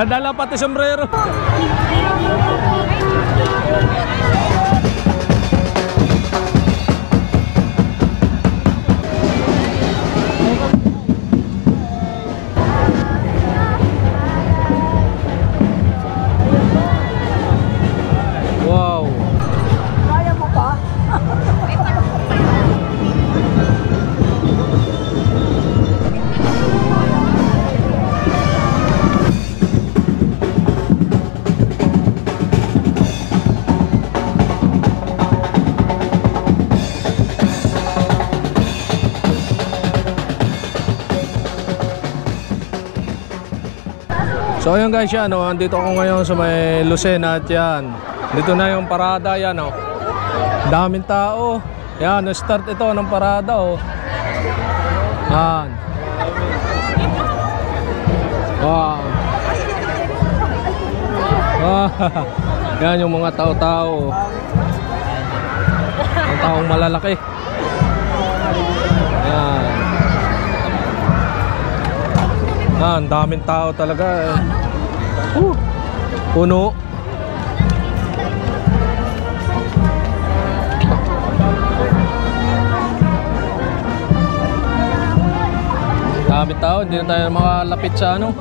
Nadala pati sombrero. Wow. Kaya mo pa? So ayun guys, yan oh, andito ako ngayon sa may Lucena at yan. Dito na yung parada yan oh. Daming tao. Yan, start ito ng parada oh. Yan. Wow. Yan yung mga tao-tao. Ang taong malalaki. Yan. Yan, daming tao talaga eh. Puno. Daming tao, hindi na tayo makalapit sa ano.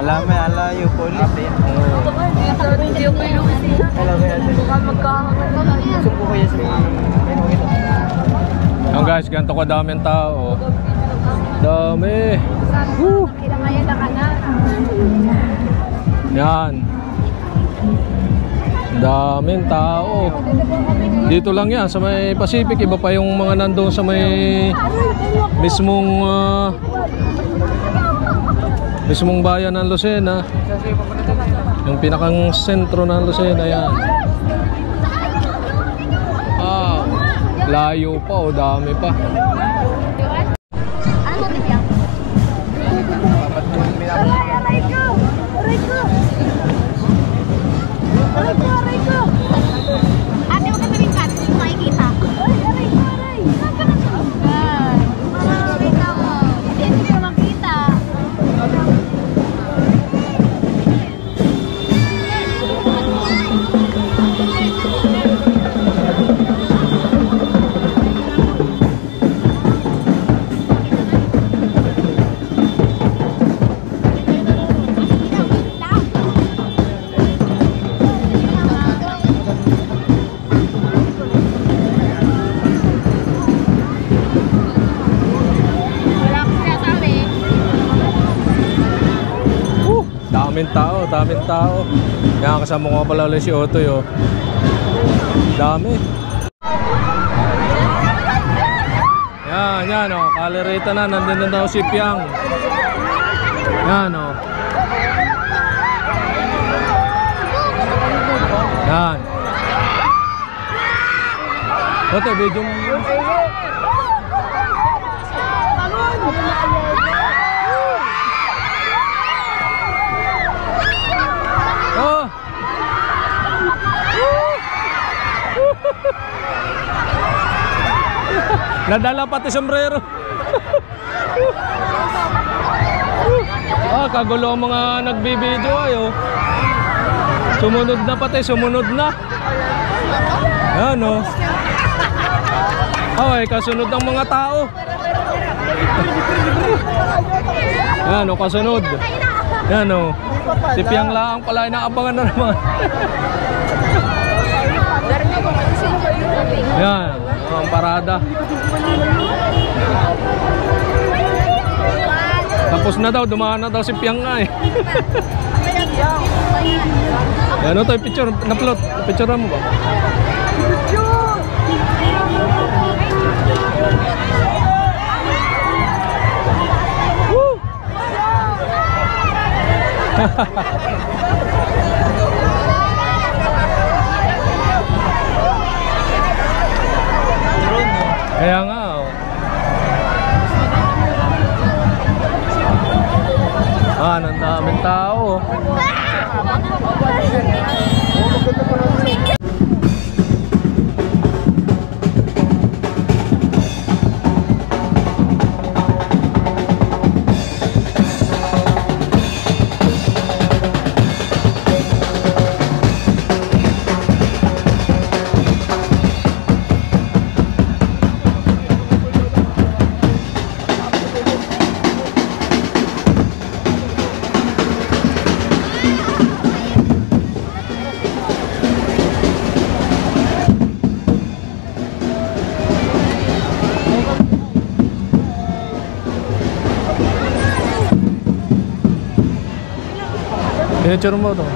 Malamay alayo po ni. Yan guys, ganito ka daming tao. Dami. Yan. Daming tao. Dito lang yan sa may Pacific. Iba pa yung mga nandoon sa may mismong bayan ng Lucena. Yung pinakang sentro ng Lucena yan. Layo pa o dami pa. Daming tao. Yan, kasama ko pala ulit si Otoy oh. Dami. Yan oh, kalirita na, nandun na daw si Piang. Yan oh. Yan. Otoy, video mo. Nadala pati sombrero. Kagulo ang mga nagbibideo ayo. Sumunod na pati, sumunod na. Yan o. Ay, kasunod ng mga tao. Yan o, kasunod. Yan o. Si Piang Laang pala inaabangan na naman. Yan, ang parada. Tapos na daw, dumaan na daw si Piang nga eh. Ano to, picture, na-plot. Picture mo ba? Woo! Kaya nga oh. Ang daming tao. Picture mo to.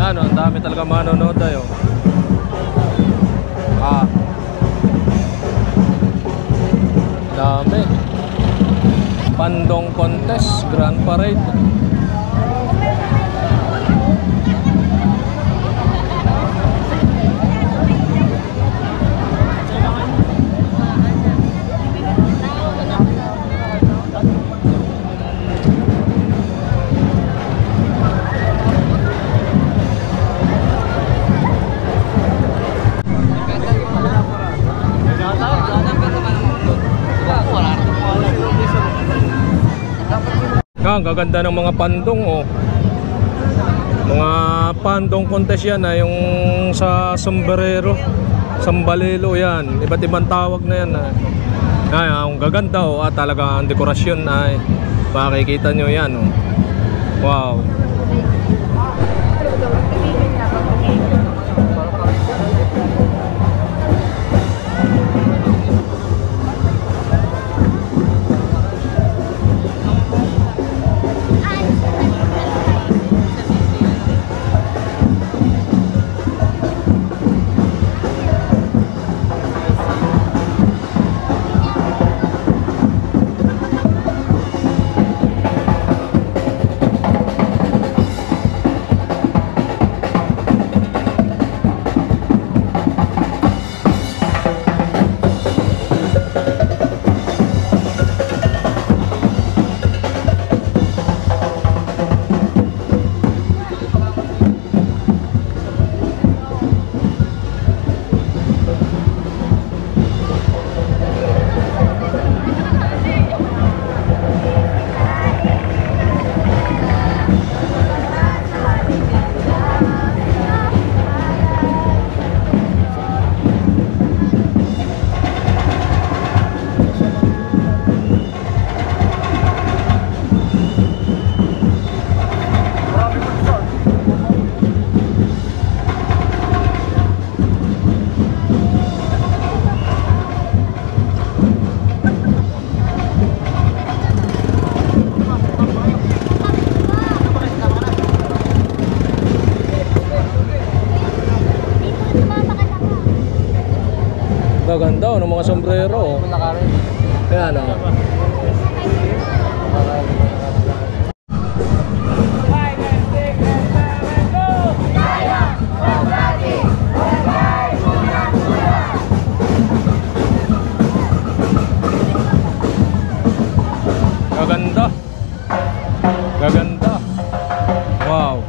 Ano, ang dami talaga manonood tayo. Dami. Pandong Contest, Grand Parade. Ang gaganda ng mga pandong oh. Mga pandong contest yan yung sa sombrero, sambalelo yan. Iba't ibang tawag na yan ang gaganda oh. Talaga ang dekorasyon ay makikita nyo yan oh. Wow. Ganda oh, ng mga sombrero oh. Ayan oh. Gaganda. Gaganda. Wow.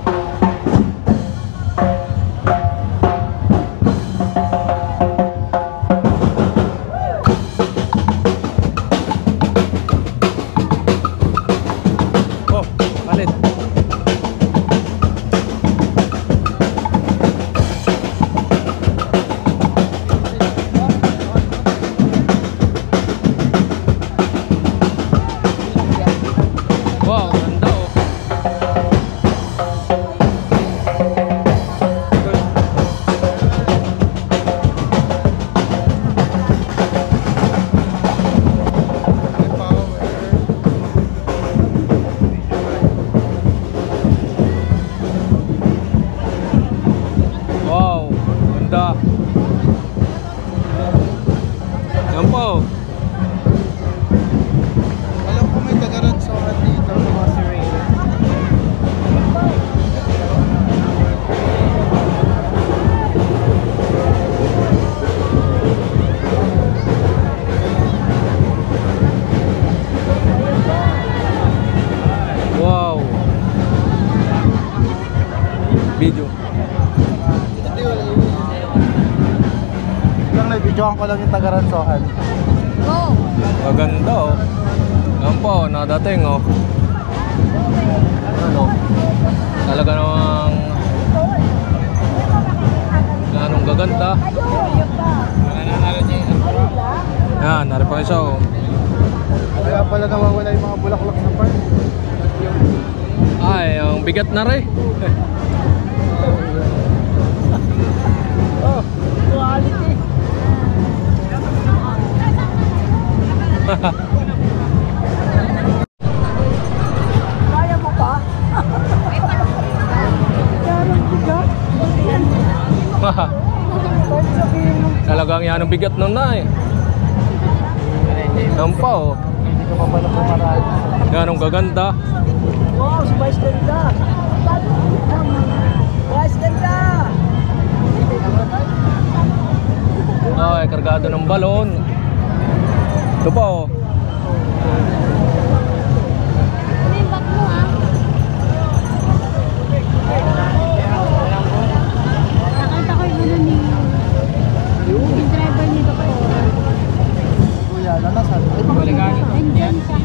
Wow, ganda oh. Bibidyoan ko lang yung taga-Ransohan. Go! Maganda oh. Yan po, nadating oh. Ano? Talaga namang ganong gaganda. Yan, nari pa isa oh. Kaya pala nawawala yung mga bulaklak sa park. Ay, ang bigat na rin. Oh, quality. Kaya mo pa? Karang bigat. Kahit sabihin mo. Talagang yan ang bigat nun na eh. Yan pa oh. Hindi ko pa pala pumaraan. Ganong gaganda. Wow, si Vice ganda. Vice ganda. Ay, kargado ng balon. Ito pa oh. Nimbak mo ha. Nakita ko yung ano ni yung driver ni Doktor. Kuya, nanasan? Nandyan siya.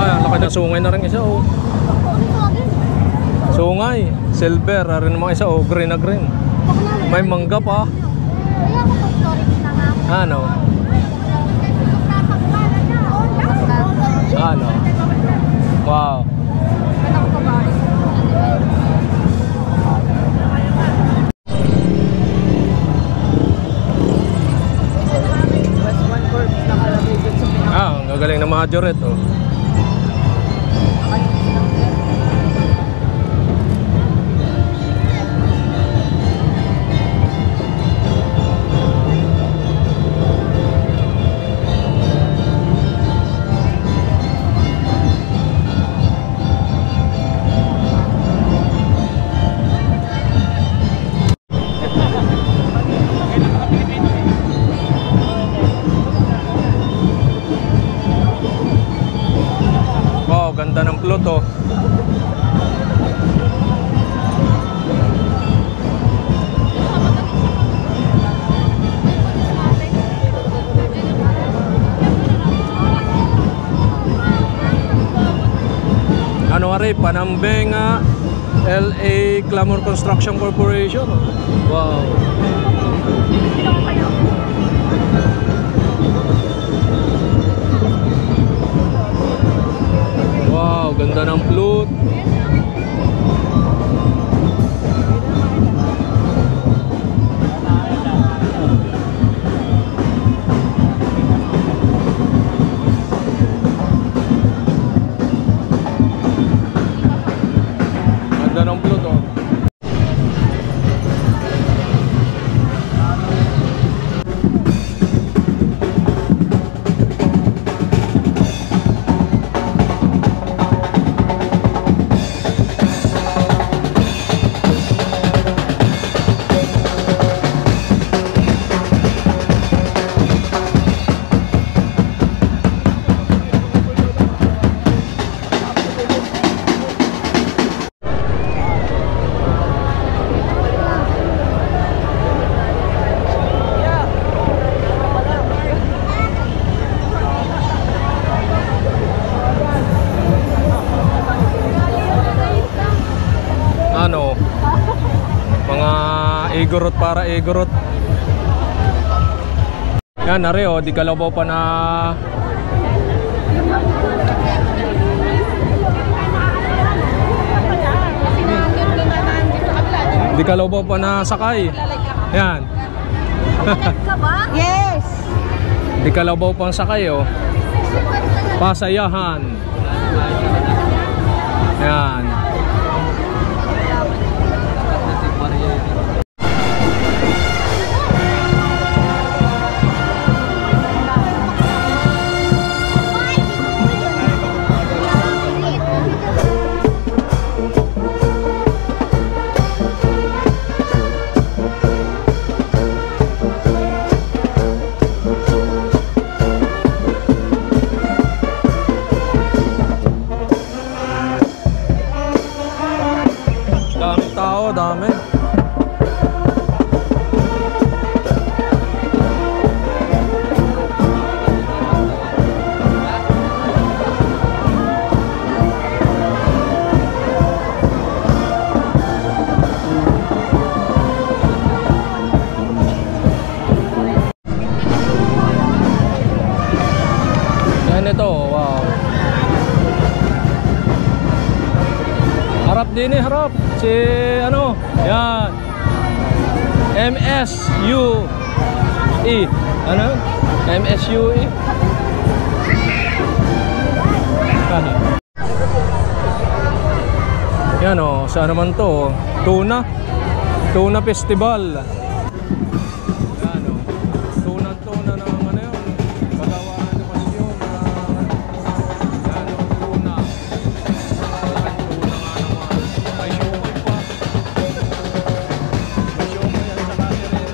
Ay, ang laki ng sungay na rin isa oh. Sungay, silver, rin naman isa oh, green na green. May mangga pa. Kaya ako pag-storage na nga. Ano? Ano? Wow. Anak ko ba? Ah, ang gagaling na majorette oh. Wow, ganda ng plot oh. Ano ari, Panambeng LA Clamor Construction Corporation. Wow. Wow, ganda ng plot. Ganda ng plot oh. Ano? Mga igorot para igorot. Yan, nari oh, di kalabaw pa na. Di kalabaw pa na sakay. Yan. Ka ba? Yes. Di kalabaw pang sakay oh. Pasayahan. Yan. din harap. Si ano? Yan. MSUE. Ano? MSUE. Yan o, saan naman to? Tuna Festival. Yan o, tuna ng ano yun, Pagawaan de Pasyon. Yan o, tuna. Malaking tuna nga naman. May siomay pa. May siomay yan sa Caterina.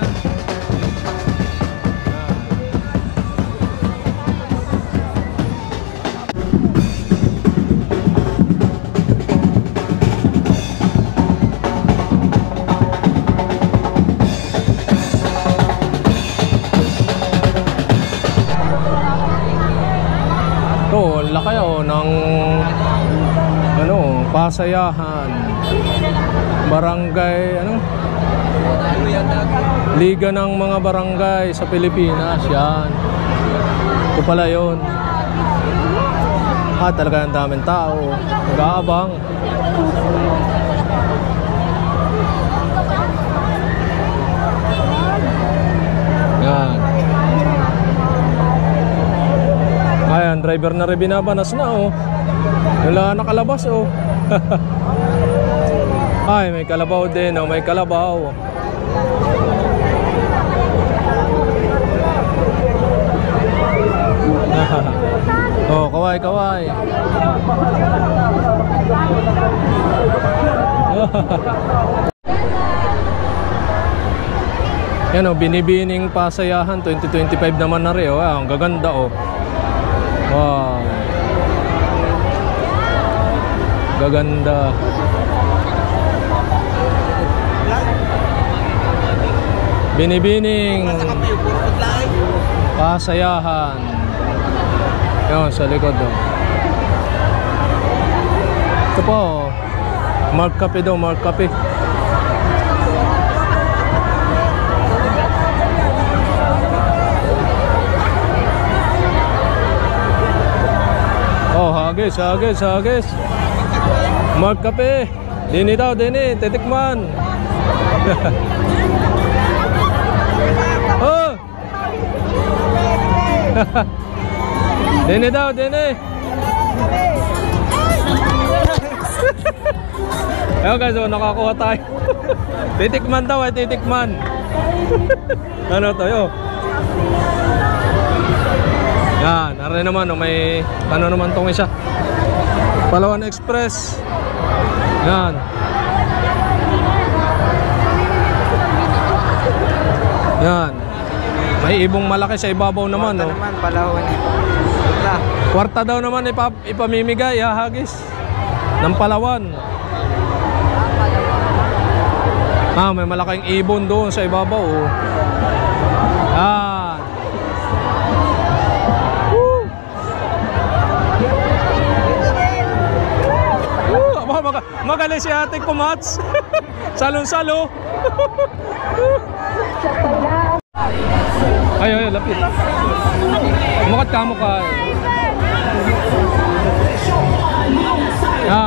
Ito, laki ng ano, Pasayahan. Barangay, ano? Liga ng mga barangay sa Pilipinas, yan. Ito pala yun. Talaga ang daming tao. Nag-aabang. Yan. Ayan, driver na rin binabanas na oh. Wala nakalabas oh. Ay, may kalabaw din oh, may kalabaw. Oh, kaway, kaway. Yan oh, Binibining Pasayahan 2025 naman na rin oh. Ang gaganda oh. Wow. Gaganda. Binibining Pasayahan. Yan, sa likod daw. Ito po. Mark Cafe daw, Mark Cafe. Oh, hagis, hagis, hagis. Mark Cafe. Dini daw, dini, titikman. Oh. Dini daw, dini. Ayun guys, oh, nakakuha tayo. Titikman daw, ay titikman. Ano to, yo? Yan, narin naman, oh, may ano naman tong isa. Palawan Express. Yan. Yan. May ibong malaki sa ibabaw naman, no? naman, Palawan. Kwarta daw naman ipamimigay, hagis. Ng Palawan. May malaking ibon doon sa ibabaw, oh. Yan. Magaling si Ate Kumats. Salong-salo. Ay, lapit. Mukat ka mo ka.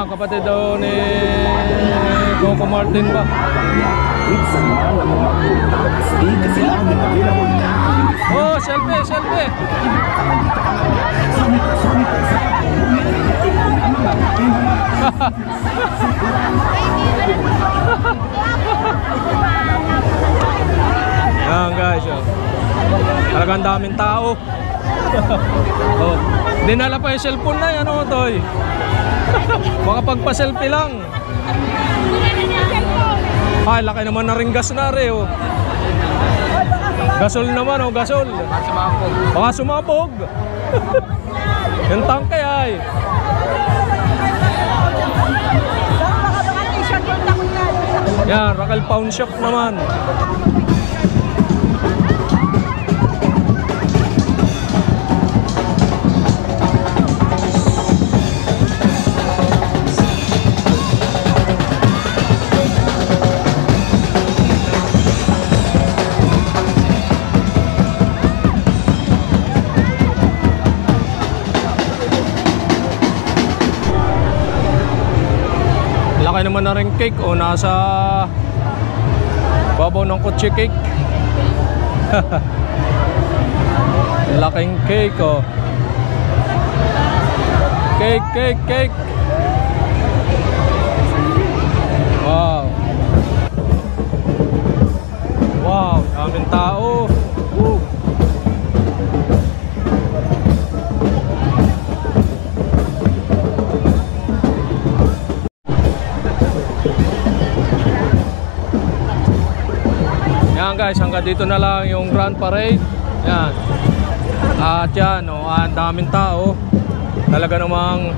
Kapatid daw ni Coco Martin ba? Oh, selfie, selfie. Yan guys, oh. Talagang daming tao. Oh, dinala pa yung cellphone na yan, oh, toy. Baka pagpa-selfie lang. Ay, laki naman na ring gas na rin, oh. Gasol naman, oh, gasol. Baka sumabog. Yung tangke ay. Yan, Raquel Pawn Shop naman. malaki naman na rin cake. O, nasa babaw ng kotse cake. Laking cake, oh. Cake, cake, cake. Wow. Wow, daming tao. Woo. Yan guys, hanggang dito na lang yung Grand Parade. Yan. At yan, oh, ang daming tao. Talaga namang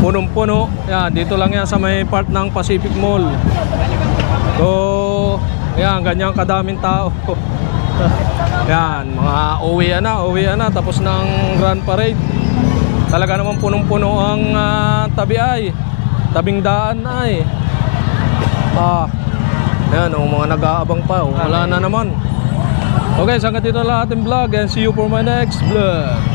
punong-puno. Yan, dito lang yan sa may part ng Pacific Mall. So, yan, ganyan kadaming tao. Yan, mga uwi na, tapos ng Grand Parade. Talaga namang punong-puno ang tabing daan ay. Yan, mga nag-aabang pa, wala na naman. Okay, hanggang dito lang ating vlog and see you for my next vlog.